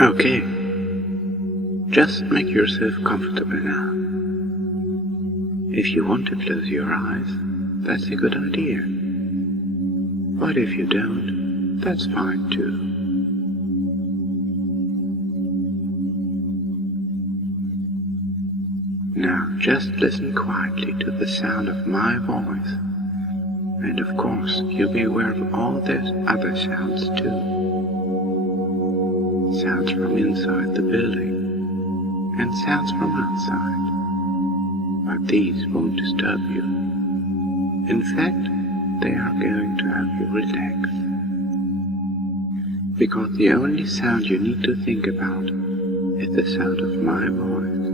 Okay, just make yourself comfortable now. If you want to close your eyes, that's a good idea. But if you don't, that's fine too. Now just listen quietly to the sound of my voice, and of course you'll be aware of all those other sounds too. Sounds from inside the building, and sounds from outside, but these won't disturb you. In fact, they are going to help you relax. Because the only sound you need to think about is the sound of my voice.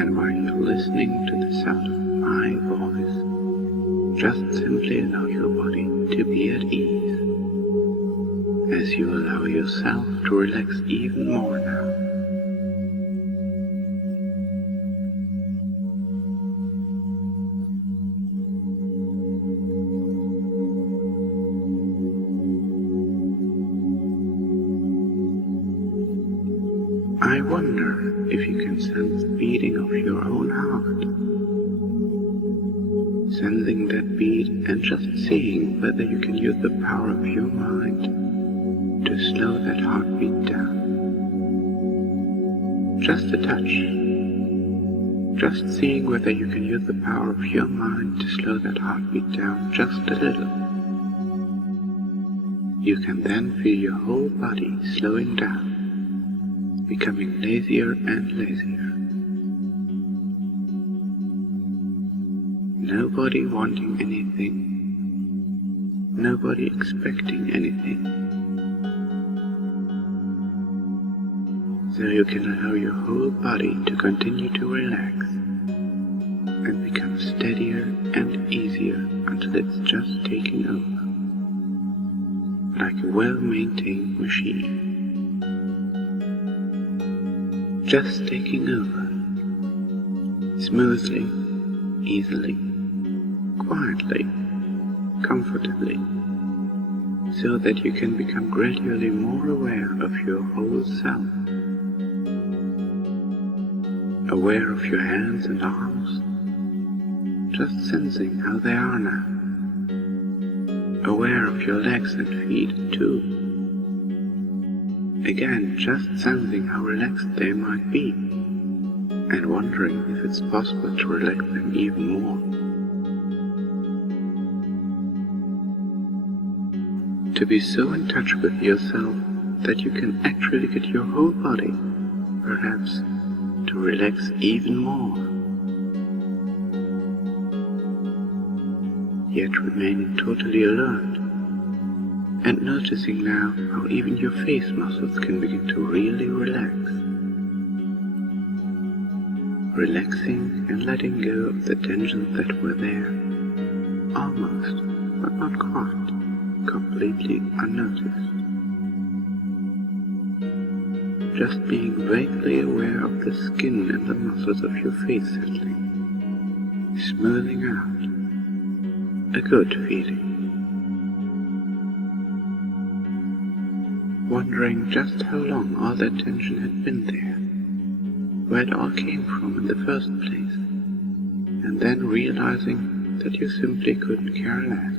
And while you're listening to the sound of my voice, just simply allow your body to be at ease, as you allow yourself to relax even more now. I wonder if you can sense the beating of your own heart. Sensing that beat and just seeing whether you can use the power of your mind to slow that heartbeat down. Just a touch. Just seeing whether you can use the power of your mind to slow that heartbeat down just a little. You can then feel your whole body slowing down, becoming lazier and lazier. Nobody wanting anything, nobody expecting anything. So you can allow your whole body to continue to relax and become steadier and easier until it's just taking over, like a well-maintained machine. Just taking over, smoothly, easily, quietly, comfortably, so that you can become gradually more aware of your whole self. Aware of your hands and arms, just sensing how they are now. Aware of your legs and feet too. Again, just sensing how relaxed they might be, and wondering if it's possible to relax them even more. To be so in touch with yourself that you can actually get your whole body, perhaps, to relax even more, yet remaining totally alert, and noticing now how even your face muscles can begin to really relax. Relaxing and letting go of the tensions that were there, almost, but not quite, completely unnoticed. Just being vaguely aware of the skin and the muscles of your face settling, smoothing out, a good feeling. Wondering just how long all that tension had been there, where it all came from in the first place, and then realizing that you simply couldn't care less,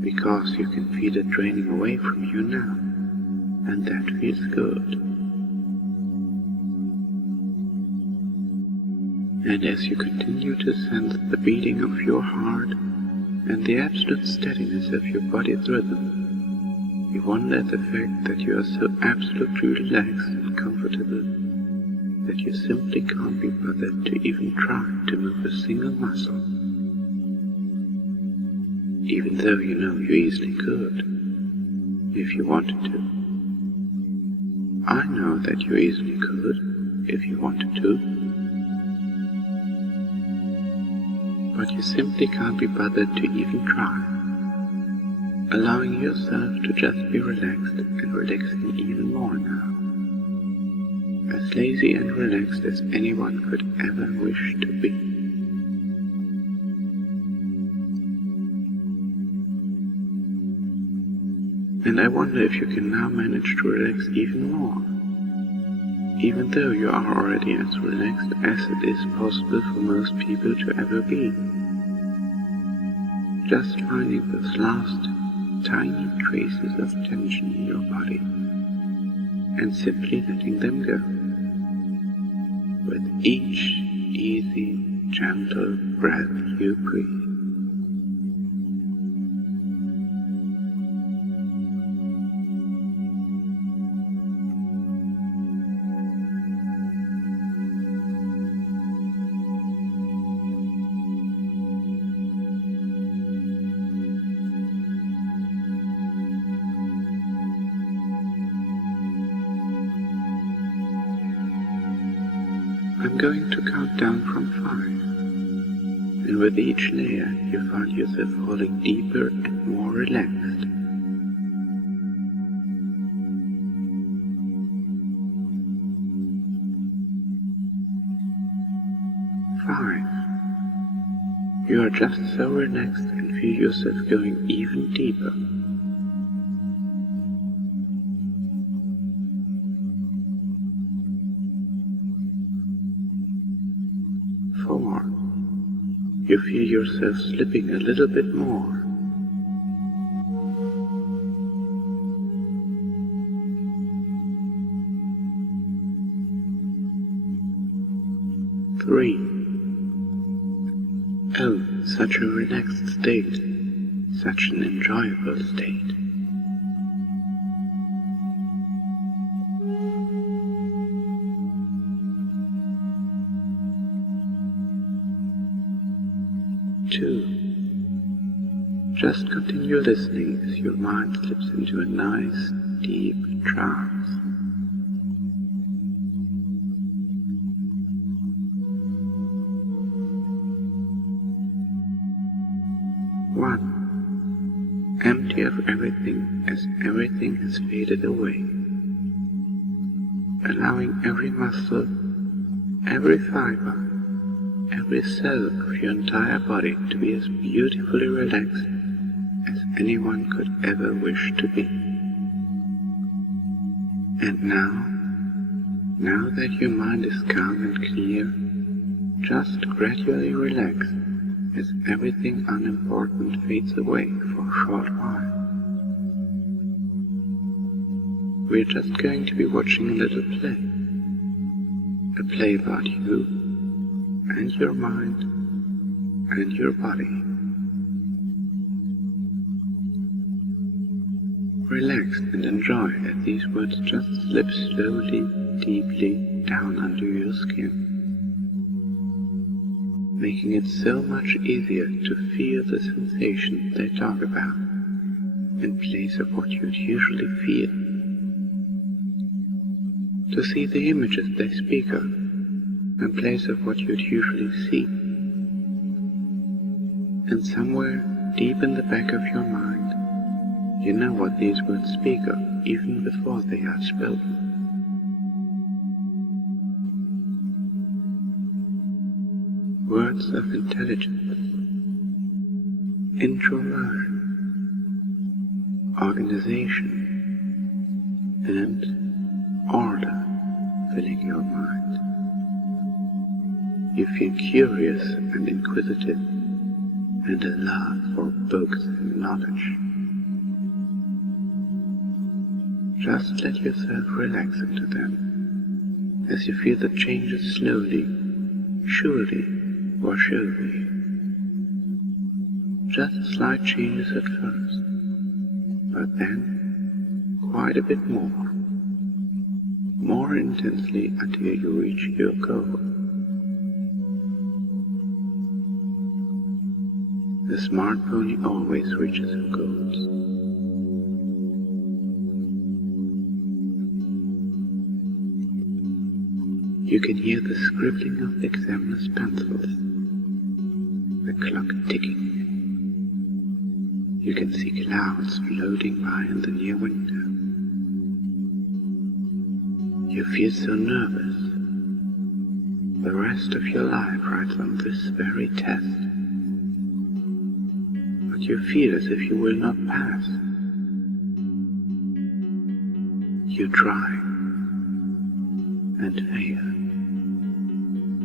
because you can feel it draining away from you now, and that feels good. And as you continue to sense the beating of your heart and the absolute steadiness of your body's rhythm, you wonder at the fact that you are so absolutely relaxed and comfortable that you simply can't be bothered to even try to move a single muscle, even though you know you easily could, if you wanted to. I know that you easily could, if you wanted to, but you simply can't be bothered to even try, allowing yourself to just be relaxed and relaxing even more now, as as lazy and relaxed as anyone could ever wish to be. And I wonder if you can now manage to relax even more, even though you are already as relaxed as it is possible for most people to ever be. Just finding those last tiny traces of tension in your body and simply letting them go. With each easy, gentle breath you breathe. I'm going to count down from 5, and with each layer you find yourself falling deeper and more relaxed. 5. You are just so relaxed and feel yourself going even deeper. 4. You feel yourself slipping a little bit more. 3. Oh, such a relaxed state, such an enjoyable state. 2. Just continue listening as your mind slips into a nice, deep trance. 1. Empty of everything as everything has faded away, allowing every muscle, every fiber, every cell of your entire body to be as beautifully relaxed as anyone could ever wish to be. And now that your mind is calm and clear, just gradually relax as everything unimportant fades away for a short while. We're just going to be watching a little play about you and your mind and your body. Relax and enjoy as these words just slip slowly, deeply down under your skin, making it so much easier to feel the sensations they talk about in place of what you'd usually feel, to see the images they speak of in place of what you'd usually see, and somewhere deep in the back of your mind, you know what these words speak of even before they are spoken. Words of intelligence, introversion, organization, and order filling your mind. You feel curious and inquisitive, and a love for books and knowledge. Just let yourself relax into them, as you feel the changes slowly, surely wash over you. Just slight changes at first, but then quite a bit more intensely until you reach your goal. The smart pony always reaches her goals. You can hear the scribbling of the examiner's pencils, the clock ticking. You can see clouds floating by in the near window. You feel so nervous. The rest of your life rides on this very test. But you feel as if you will not pass. You try and fail.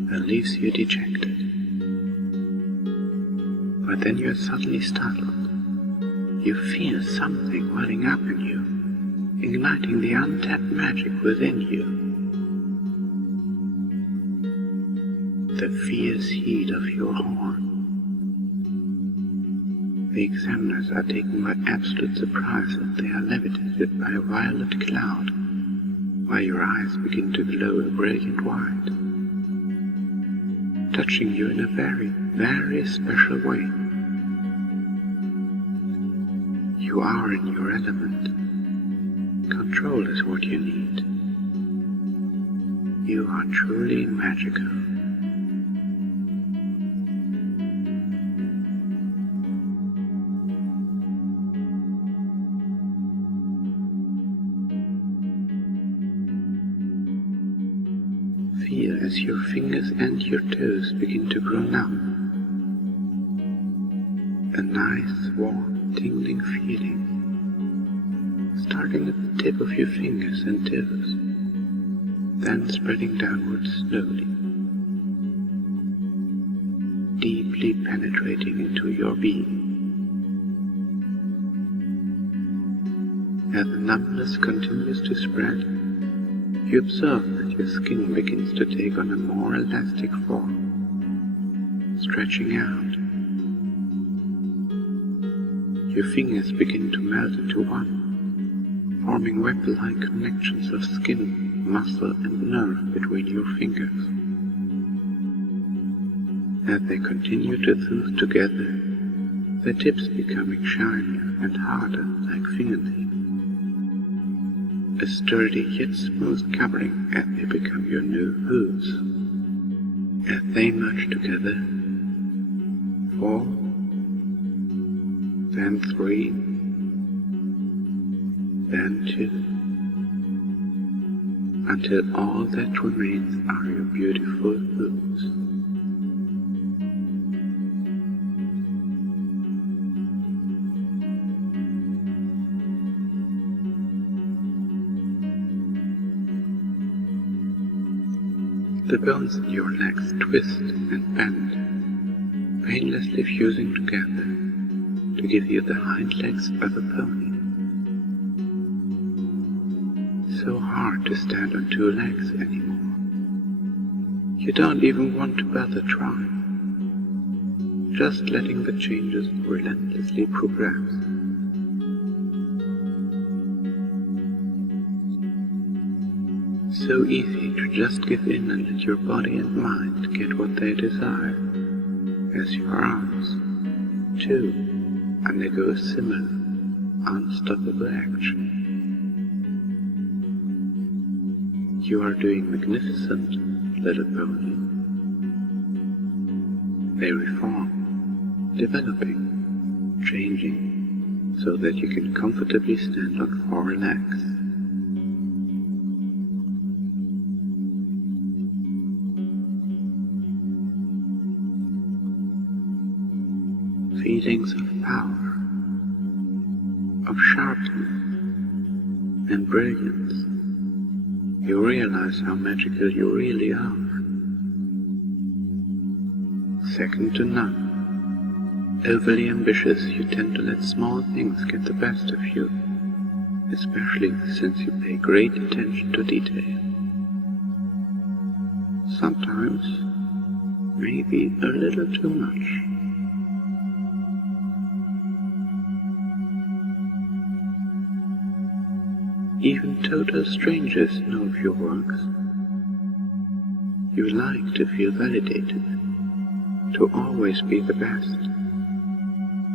That leaves you dejected. But then you are suddenly startled. You feel something welling up in you, igniting the untapped magic within you. The fierce heat of your horn. The examiners are taken by absolute surprise as they are levitated by a violet cloud, while your eyes begin to glow a brilliant white, touching you in a very, very special way. You are in your element. Control is what you need. You are truly magical. Feel as your fingers and your toes begin to grow numb. A nice, warm, tingling feeling, starting at the tip of your fingers and toes, then spreading downwards slowly, deeply penetrating into your being. As the numbness continues to spread, you observe that your skin begins to take on a more elastic form, stretching out. Your fingers begin to melt into one, forming web-like connections of skin, muscle and nerve between your fingers. As they continue to soothe together, their tips becoming shinier and harder like fingernails. A sturdy yet smooth covering as they become your new hooves. As they merge together, 4, then 3, then 2, until all that remains are your beautiful hooves. The bones in your legs twist and bend, painlessly fusing together to give you the hind legs of a pony. So hard to stand on 2 legs anymore. You don't even want to bother trying, just letting the changes relentlessly progress. So easy to just give in and let your body and mind get what they desire, as your arms, too, undergo a similar, unstoppable action. You are doing magnificent, little pony. They reform, developing, changing, so that you can comfortably stand on 4 legs. Feelings of power, of sharpness and brilliance. You realize how magical you really are. Second to none. Overly ambitious, you tend to let small things get the best of you, especially since you pay great attention to detail. Sometimes, maybe a little too much. Even total strangers know of your works. You like to feel validated, to always be the best,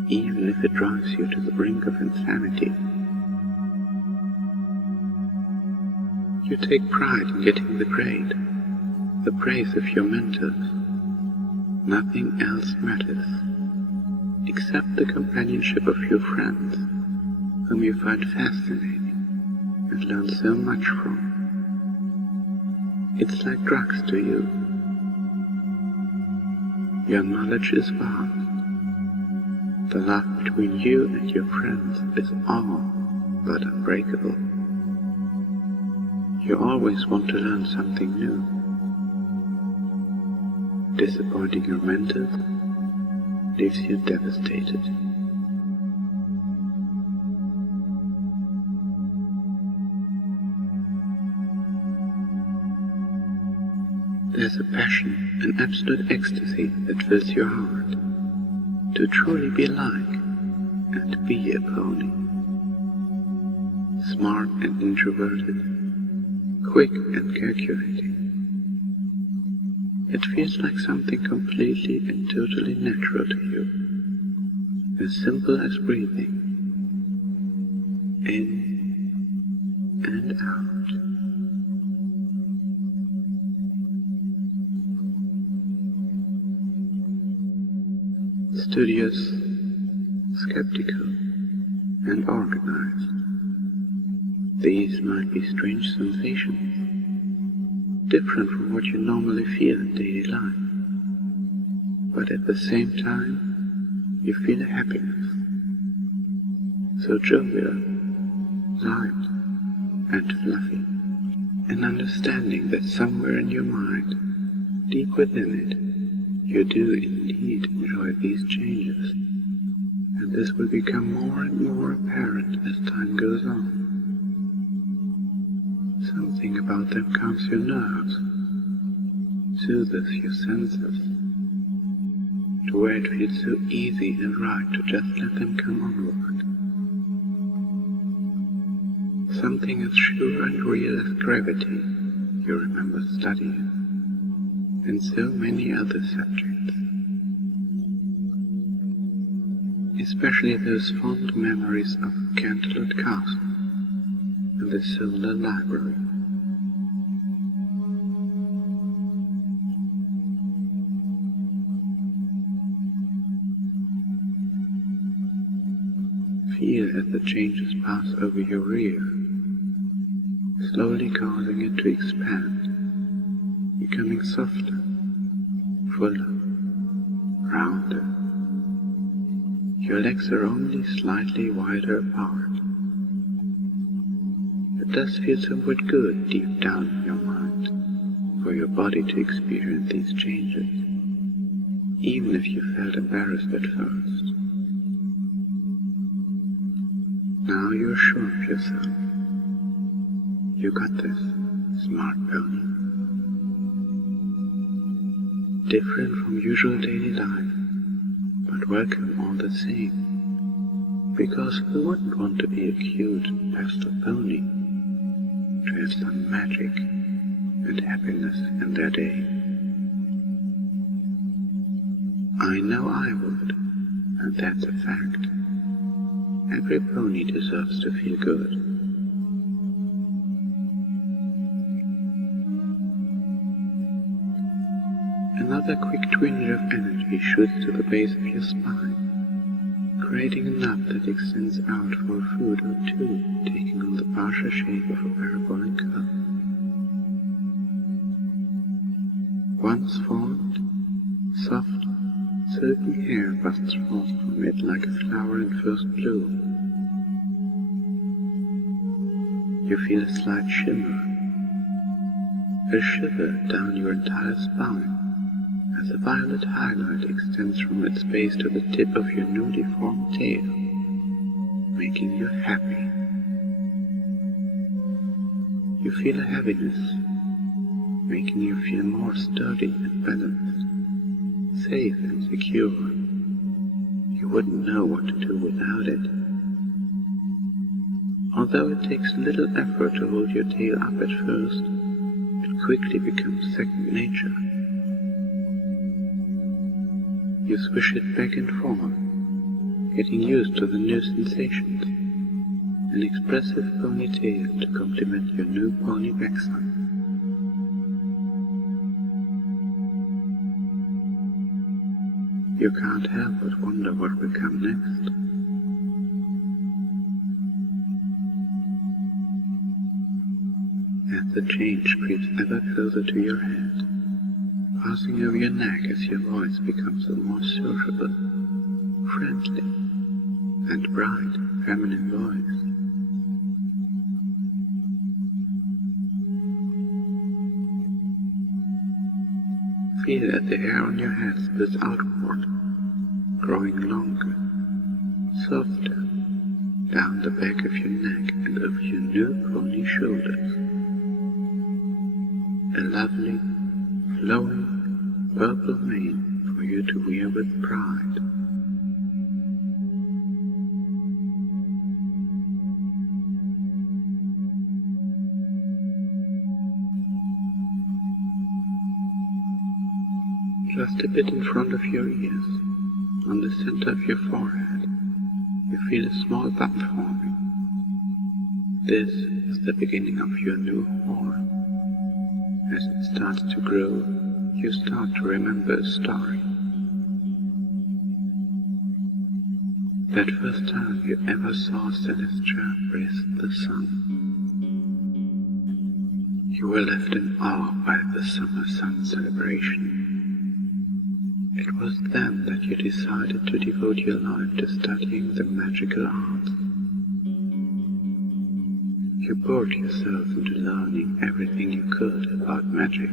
even if it drives you to the brink of insanity. You take pride in getting the grade, the praise of your mentors. Nothing else matters, except the companionship of your friends, whom you find fascinating and learn so much from. It's like drugs to you. Your knowledge is vast. The love between you and your friends is all but unbreakable. You always want to learn something new. Disappointing your mentors leaves you devastated. There's a passion, an absolute ecstasy that fills your heart, to truly be like and be a pony. Smart and introverted, quick and calculating. It feels like something completely and totally natural to you, as simple as breathing, in and out. Studious, skeptical, and organized. These might be strange sensations, different from what you normally feel in daily life, but at the same time, you feel a happiness, so jovial, light, and fluffy, an understanding that somewhere in your mind, deep within it, you do indeed enjoy these changes, and this will become more and more apparent as time goes on. Something about them calms your nerves, soothes your senses, to where it feels so easy and right to just let them come onward. Something as sure and real as gravity, you remember studying, and so many other subjects. Especially those fond memories of Canterlot Castle and the Solar Library. Feel as the changes pass over your rear, slowly causing it to expand, becoming softer, fuller, rounder. Your legs are only slightly wider apart. It does feel somewhat good deep down in your mind for your body to experience these changes, even if you felt embarrassed at first. Now you're sure of yourself. You got this, smart pony. Different from usual daily life, but welcome all the same, because who wouldn't want to be a cute pastel pony, to have some magic and happiness in their day? I know I would, and that's a fact. Every pony deserves to feel good. Another quick twinge of energy shoots to the base of your spine, creating a knot that extends out for a foot or two, taking on the partial shape of a parabolic curve. Once formed, soft, silky hair busts forth from it like a flower in first bloom. You feel a slight shimmer, a shiver down your entire spine, as a violet highlight extends from its base to the tip of your newly formed tail, making you happy. You feel a heaviness, making you feel more sturdy and balanced, safe and secure. You wouldn't know what to do without it. Although it takes little effort to hold your tail up at first, it quickly becomes second nature. You swish it back and forth, getting used to the new sensations, an expressive ponytail to complement your new pony backside. You can't help but wonder what will come next. As the change creeps ever closer to your head, passing over your neck as your voice becomes a more sociable, friendly, and bright feminine voice. Feel that the hair on your head splits outward, growing longer, softer, down the back of your neck and over your new pony shoulders. A lovely, flowing, purple mane for you to wear with pride. Just a bit in front of your ears, on the center of your forehead, you feel a small bump forming. This is the beginning of your new horn. As it starts to grow, you start to remember a story. That first time you ever saw Celestia breathe the sun. You were left in awe by the summer sun celebration. It was then that you decided to devote your life to studying the magical arts. You poured yourself into learning everything you could about magic.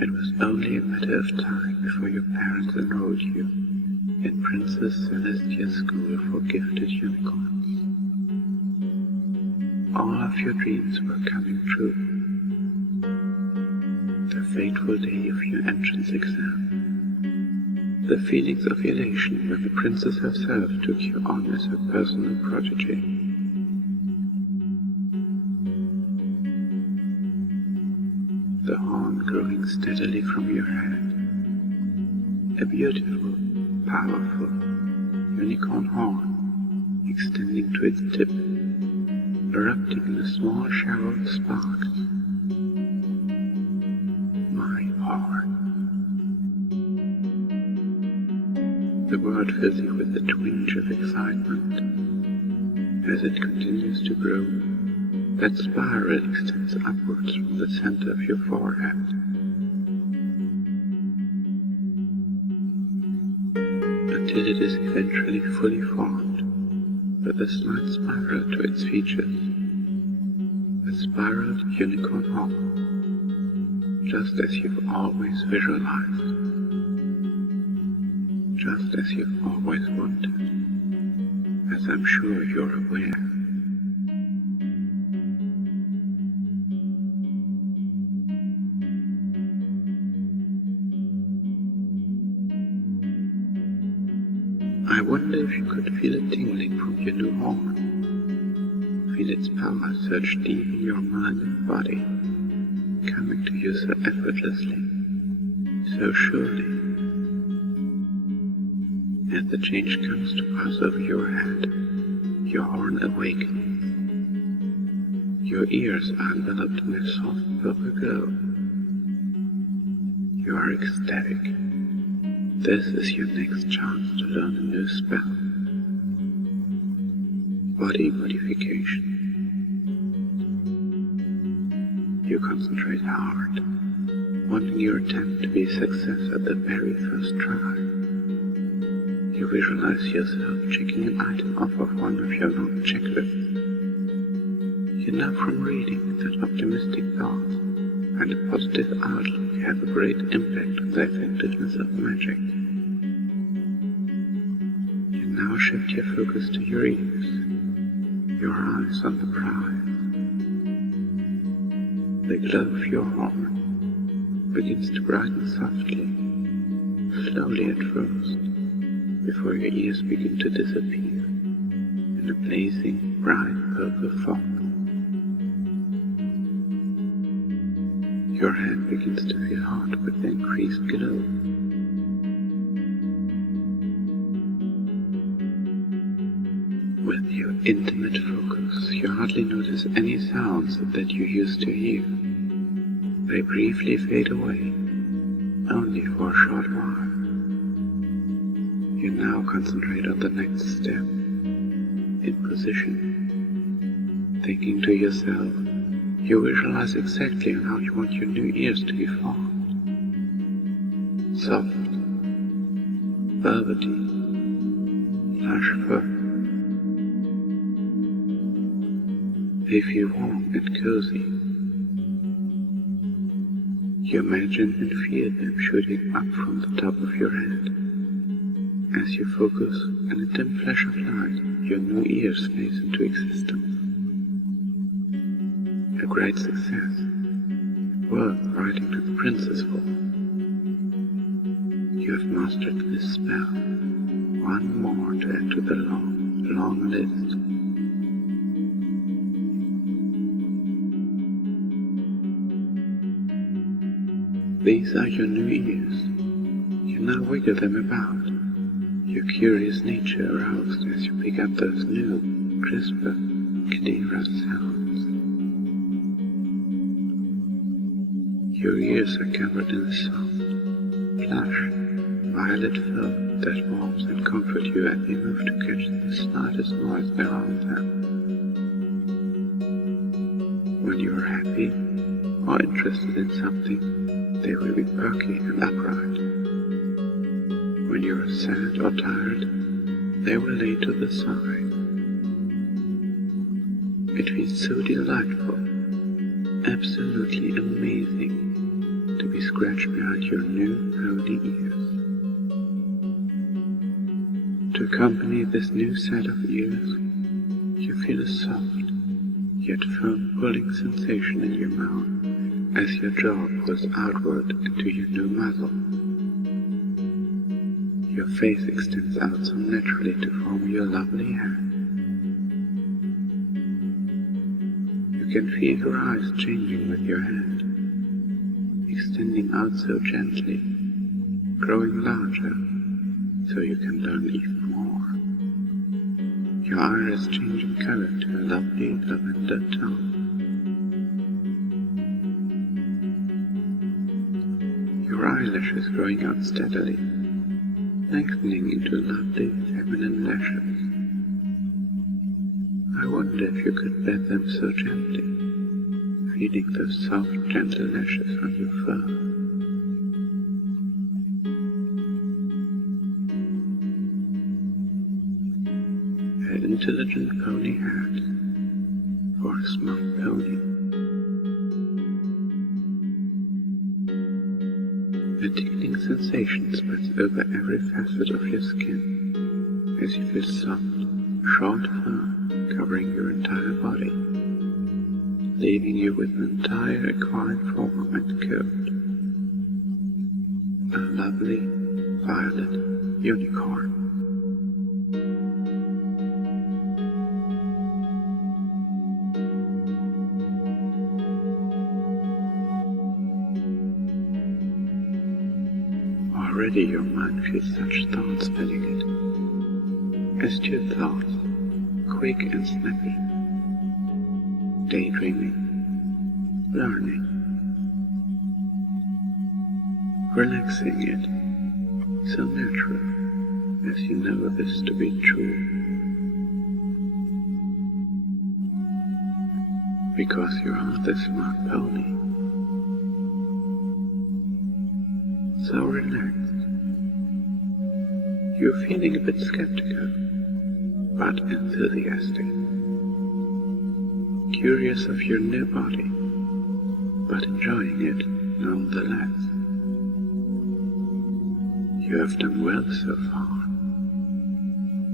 It was only a matter of time before your parents enrolled you in Princess Celestia's school for gifted unicorns. All of your dreams were coming true. The fateful day of your entrance exam. The feelings of elation when the princess herself took you on as her personal protege. The horn growing steadily from your head. A beautiful, powerful, unicorn horn extending to its tip, erupting in a small shower of sparks. The word fills you with a twinge of excitement. As it continues to grow, that spiral extends upwards from the center of your forehead. Until it is eventually fully formed, with a slight spiral to its features. A spiraled unicorn horn, just as you've always visualized. Just as you've always wanted, as I'm sure you're aware. I wonder if you could feel it tingling from your new horn. Feel its power surge deep in your mind and body, coming to you so effortlessly, so surely. As the change comes to pass over your head, your horn awakens. Your ears are enveloped in a soft purple glow. You are ecstatic. This is your next chance to learn a new spell. Body modification. You concentrate hard, wanting your attempt to be a success at the very first try. You visualize yourself checking an item off of one of your long checklists. You know from reading that optimistic thoughts and a positive outlook have a great impact on the effectiveness of magic. You now shift your focus to your ears, your eyes on the prize. The glow of your horn begins to brighten softly, slowly at first, before your ears begin to disappear in a blazing, bright purple fog. Your head begins to feel hot with the increased glow. With your intimate focus, you hardly notice any sounds that you used to hear. They briefly fade away, only for a short while. You now concentrate on the next step, in position, thinking to yourself, You visualize exactly on how you want your new ears to be formed. Soft, velvety, plush fur. They feel warm and cozy. You imagine and feel them shooting up from the top of your head. As you focus on a dim flash of light, your new ears phase into existence. A great success, worth writing to the princess for. You have mastered this spell, one more to add to the long, long list. These are your new ears. You now wiggle them about, your curious nature aroused as you pick up those new, crisper, clearer sounds. Your ears are covered in a soft, plush, violet fur that warms and comforts you as they move to catch the slightest noise around them. When you are happy or interested in something, they will be perky and upright. When you are sad or tired, they will lay to the side. It feels so delightful, absolutely amazing, to be scratched behind your new rosy ears. To accompany this new set of ears, you feel a soft, yet firm pulling sensation in your mouth as your jaw pulls outward into your new muzzle. Your face extends out so naturally to form your lovely head. You can feel your eyes changing with your head, extending out so gently, growing larger, so you can learn even more. Your iris changing color to a lovely lavender tone. Your eyelashes growing out steadily, lengthening into lovely feminine lashes. I wonder if you could pat them so gently, feeling those soft, gentle lashes on your fur. An intelligent pony hat for a smart pony. A tingling sensation spreads over every facet of your skin as you feel soft, short fur covering your entire body, leaving you with an entire equine form and coat. A lovely violet unicorn. Already your mind feels such thoughts filling it. Astute thoughts, quick and snappy. Daydreaming, learning, relaxing it, so natural as you know this to be true. Because you are the smart pony. So relaxed. You're feeling a bit skeptical, but enthusiastic. Curious of your new body, but enjoying it nonetheless. You have done well so far.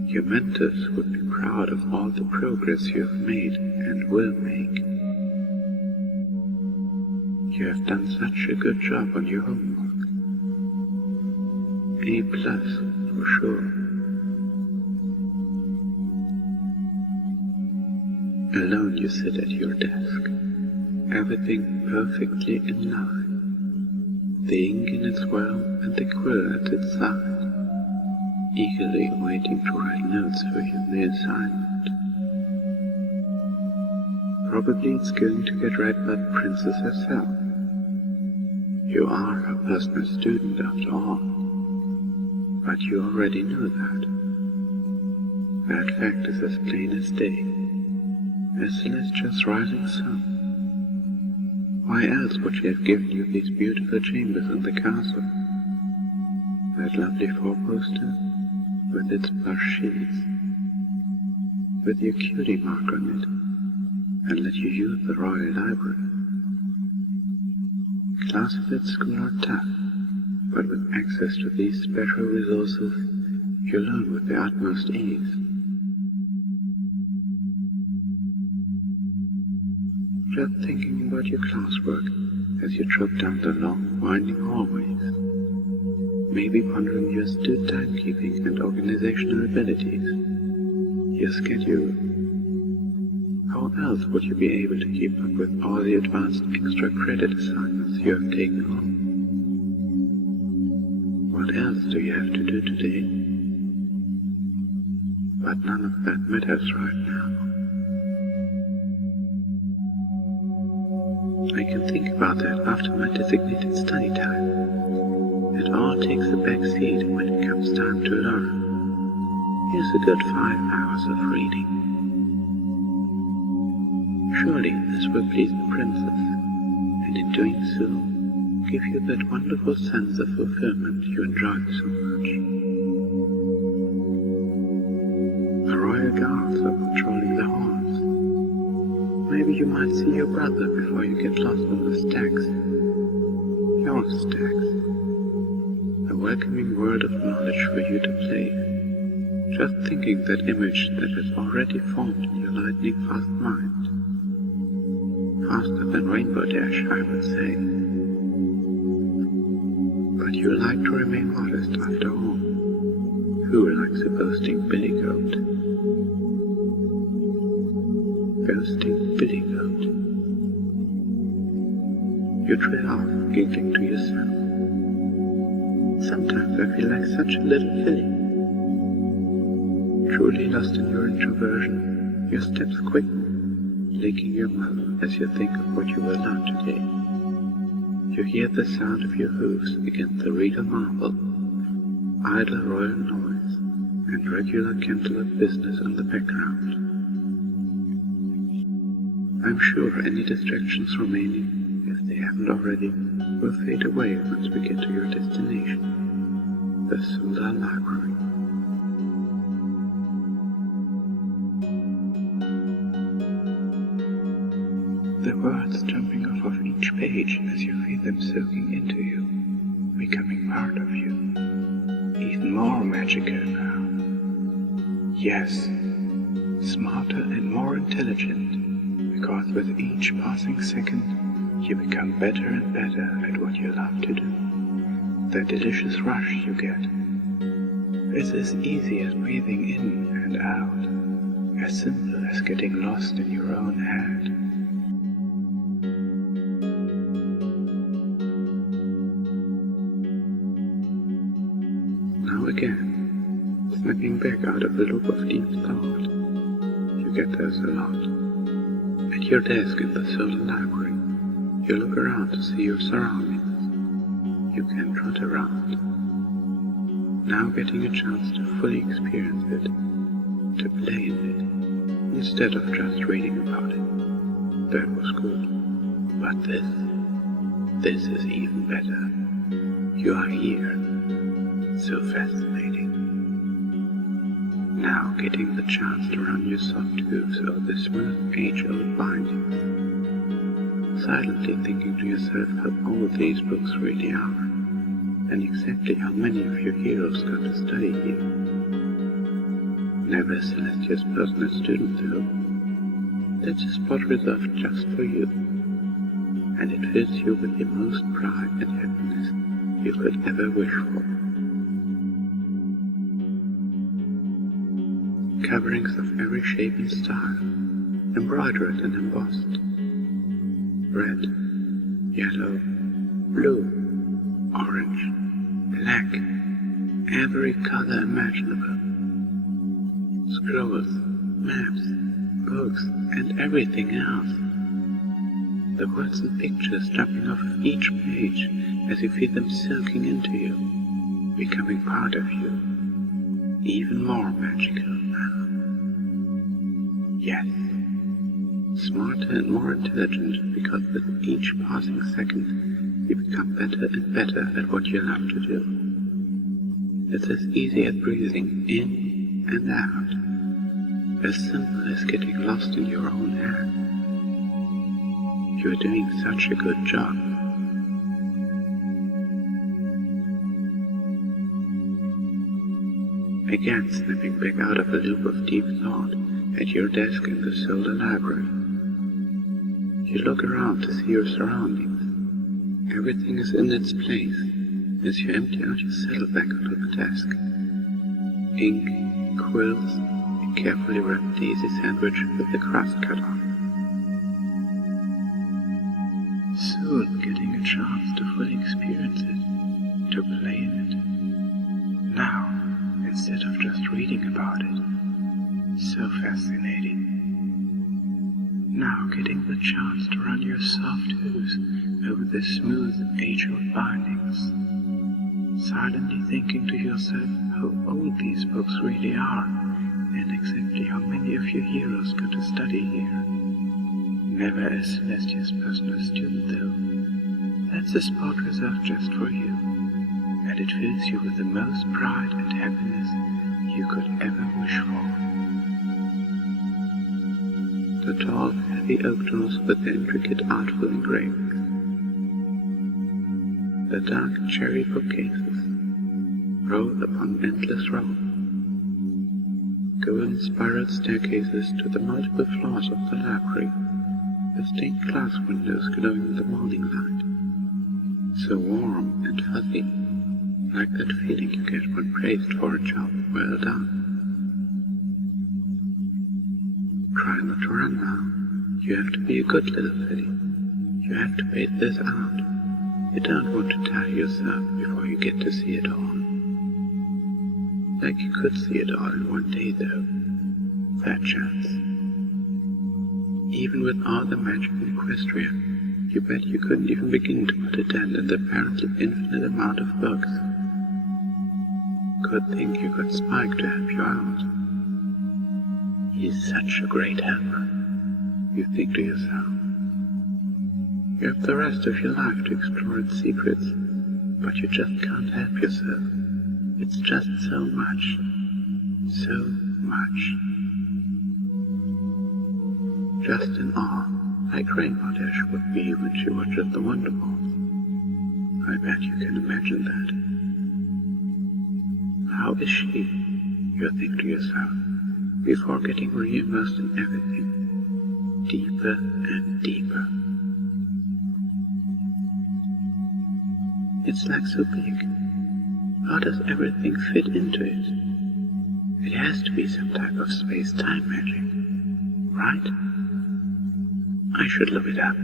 Your mentors would be proud of all the progress you have made and will make. You have done such a good job on your homework. A+ for sure. Alone you sit at your desk, everything perfectly in line, the ink in its well and the quill at its side, eagerly waiting to write notes for your new assignment. Probably it's going to get read by the princess herself. You are her personal student after all, but you already know that. That fact is as plain as day, as Celestia's rising sun, Why else would she have given you these beautiful chambers in the castle? That lovely four-poster, with its plush sheets, with your cutie mark on it, and let you use the royal library. Classes at school are tough, but with access to these special resources, you learn with the utmost ease. Just thinking about your classwork as you trot down the long, winding hallways, maybe pondering your astute timekeeping and organizational abilities, your schedule. How else would you be able to keep up with all the advanced extra credit assignments you have taken on? What else do you have to do today? But none of that matters right now. I can think about that after my designated study time. It all takes a back seat when it comes time to learn. Here's a good 5 hours of reading. Surely this will please the princess, and in doing so, give you that wonderful sense of fulfillment you enjoy so much. The royal guards are patrolling the halls. Maybe you might see your brother before you get lost in the stacks. Your stacks. A welcoming world of knowledge for you to play. Just thinking that image that has already formed in your lightning-fast mind. Faster than Rainbow Dash, I would say. But you like to remain modest after all. Who likes a boasting billy goat? Boasting billy goat. You trail off, giggling to yourself. Sometimes I feel like such a little filly. Truly lost in your introversion, your steps quicken, licking your mouth as you think of what you will learn today. You hear the sound of your hooves against the regal marble, idle royal noise, and regular candlelit business in the background. I'm sure any distractions remaining, if they haven't already, will fade away once we get to your destination, the Solar Library. The words jumping off of each page as you feel them soaking into you, becoming part of you. Even more magical now. Yes, smarter and more intelligent, because with each passing second, you become better and better at what you love to do. The delicious rush you get is as easy as breathing in and out, as simple as getting lost in your own head. Now again, snapping back out of a loop of deep thought. You get those a lot. At your desk in the Solar Library, you look around to see your surroundings. You can trot around. Now getting a chance to fully experience it, to play in it, instead of just reading about it. That was good. But this is even better. You are here. So fascinating. Now getting the chance to run your soft hooves over the smooth, age-old bindings. Silently thinking to yourself how old these books really are, and exactly how many of your heroes got to study here. Never Celestia's personal student though. That's a spot reserved just for you, and it fills you with the most pride and happiness you could ever wish for. Coverings of every shape and style, embroidered and embossed. Red, yellow, blue, orange, black, every color imaginable. Scrolls, maps, books, and everything else. The words and pictures jumping off of each page as you feel them soaking into you, becoming part of you, even more magical now. Yes, smarter and more intelligent, because with each passing second you become better and better at what you love to do. It's as easy as breathing in and out, as simple as getting lost in your own head. You're doing such a good job. Again snapping back out of a loop of deep thought at your desk in the solar library. You look around to see your surroundings. Everything is in its place as you empty out your saddlebag onto the desk. Ink, quills, a carefully wrapped daisy sandwich with the crust cut off. Soon getting a chance to fully experience it, to play in it. Now, instead of just reading about it. So fascinating. Now getting the chance to run your soft hooves over the smooth, age-old bindings. Silently thinking to yourself how old these books really are, and exactly how many of your heroes go to study here. Never as Celestia's personal student though. That's a spot reserved just for you, and it fills you with the most pride and happiness you could ever wish for. The tall, heavy oak doors with their intricate, artful engravings. The dark cherry bookcases, row upon endless row. Golden spiral staircases to the multiple floors of the library, with stained glass windows glowing in the morning light. So warm and fuzzy, like that feeling you get when praised for a job well done. Try not to run now. You have to be a good little filly. You have to wait this out. You don't want to tire yourself before you get to see it all. Like you could see it all in one day though. That chance. Even with all the magic in Equestria, you bet you couldn't even begin to put a dent in the apparently infinite amount of books. Good thing you got Spike to help you out. He's such a great helper, you think to yourself. You have the rest of your life to explore its secrets, but you just can't help yourself. It's just so much. So much. Just in awe, like Rainbow Dash would be when she watches the Wonder Balls. I bet you can imagine that. How is she, you think to yourself, before getting re-immersed in everything, deeper and deeper. It's like so big. How does everything fit into it? It has to be some type of space-time magic, right? I should look it up.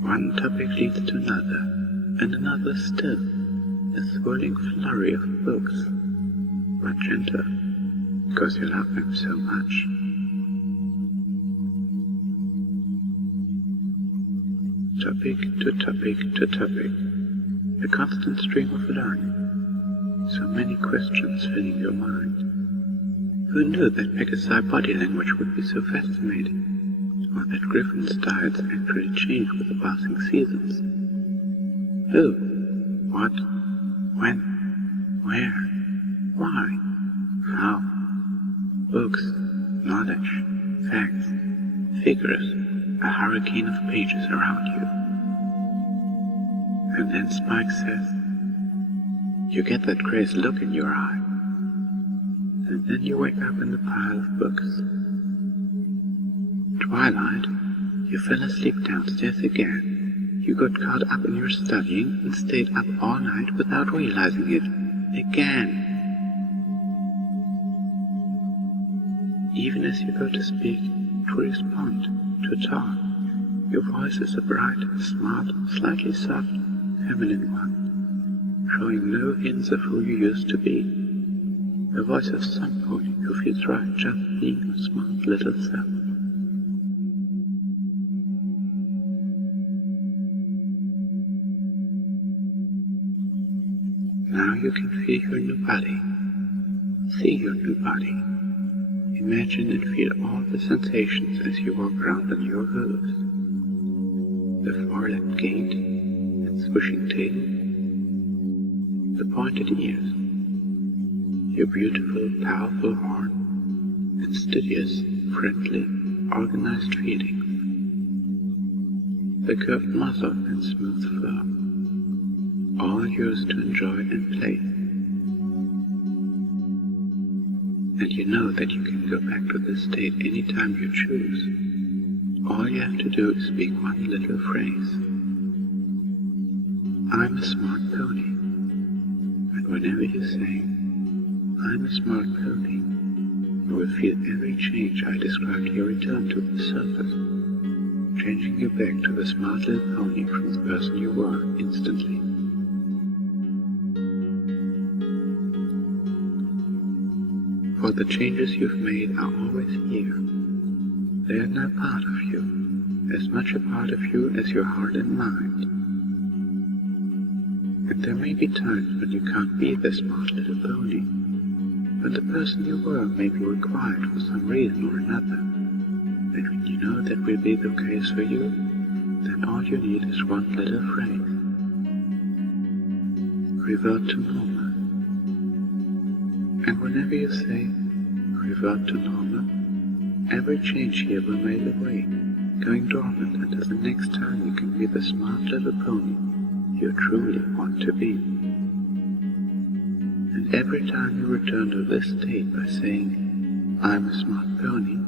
One topic leads to another, and another still, a swirling flurry of books, but gentle, because you love them so much. Topic to topic to topic, a constant stream of learning, so many questions filling your mind. Who knew that Pegasi body language would be so fascinating, or that Griffin's diets actually change with the passing seasons? Who? What? When? Where? Why? How? Books, knowledge, facts, figures, a hurricane of pages around you. And then Spike says, you get that crazed look in your eye. And then you wake up in the pile of books. Twilight, you fell asleep downstairs again. You got caught up in your studying and stayed up all night without realizing it. Again. Even as you go to speak, to respond, to talk, your voice is a bright, smart, slightly soft, feminine one, showing no hints of who you used to be. A voice of some pony who feels right just being a smart little self. Now you can feel your new body, see your new body. Imagine and feel all the sensations as you walk around on your hooves. The four-legged gait and swishing tail, the pointed ears, your beautiful, powerful horn, and studious, friendly, organized feelings, the curved muzzle and smooth fur, all yours to enjoy and play. And you know that you can go back to this state any time you choose. All you have to do is speak one little phrase. I'm a smart pony. And whenever you say, I'm a smart pony, you will feel every change I described your return to the surface, changing you back to the smart little pony from the person you were instantly. For the changes you've made are always here. They are now part of you, as much a part of you as your heart and mind. And there may be times when you can't be the smart little pony, when the person you were may be required for some reason or another, and when you know that will be the case for you, then all you need is one little phrase. Revert to normal. And whenever you say, revert to normal, every change here will melt away, going dormant until the next time you can be the smart little pony you truly want to be. And every time you return to this state by saying, I'm a smart pony,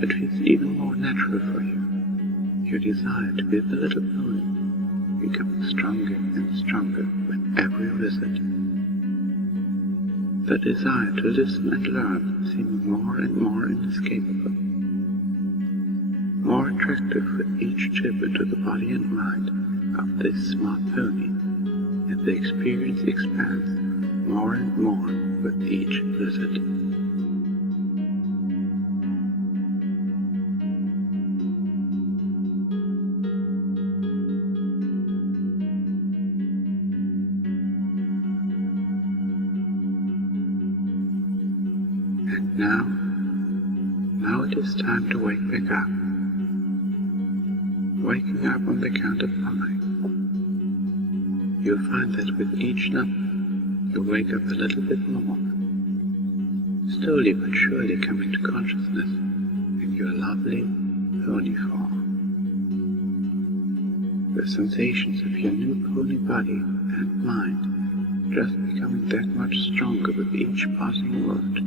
it feels even more natural for you. Your desire to be the little pony becoming stronger and stronger with every visit. The desire to listen and learn seeming more and more inescapable, more attractive with each chip into the body and mind of this smart pony, and the experience expands more and more with each visit. And now it is time to wake back up. Waking up on the count of 5. You'll find that with each number, you wake up a little bit more, slowly but surely coming to consciousness in your lovely pony form. The sensations of your new pony body and mind just becoming that much stronger with each passing word,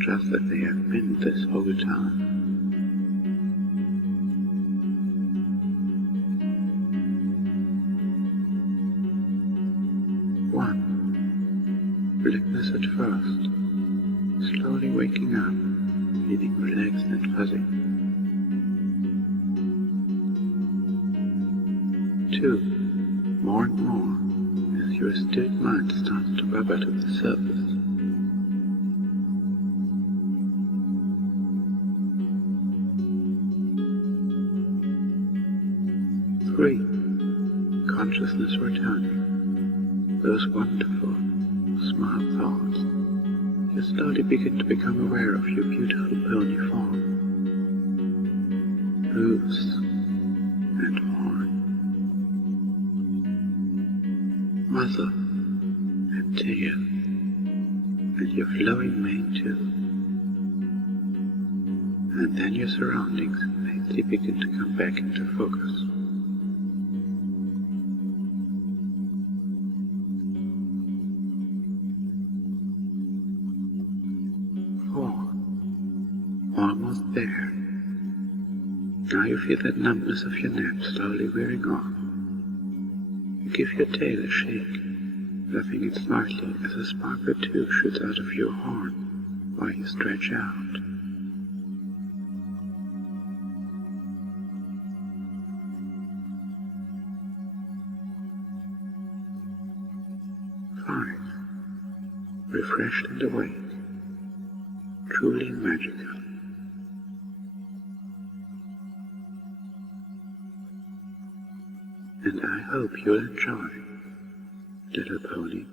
just as they have been this whole time. Blackness at first, slowly waking up, feeling relaxed and fuzzy. 2. More and more, as your still mind starts to bubble to the surface. 3. Consciousness returning. Those wonderful, smart thoughts. You slowly begin to become aware of your beautiful pony form. Hooves and horn. Muzzle and tail. And your flowing mane too. And then your surroundings faintly begin to come back into focus. 4. Almost there. Now you feel that numbness of your neck slowly wearing off. You give your tail a shake, laughing it smartly as a sparkle too shoots out of your horn while you stretch out. 5. Refreshed and awake. Truly magical. And I hope you'll enjoy, little pony.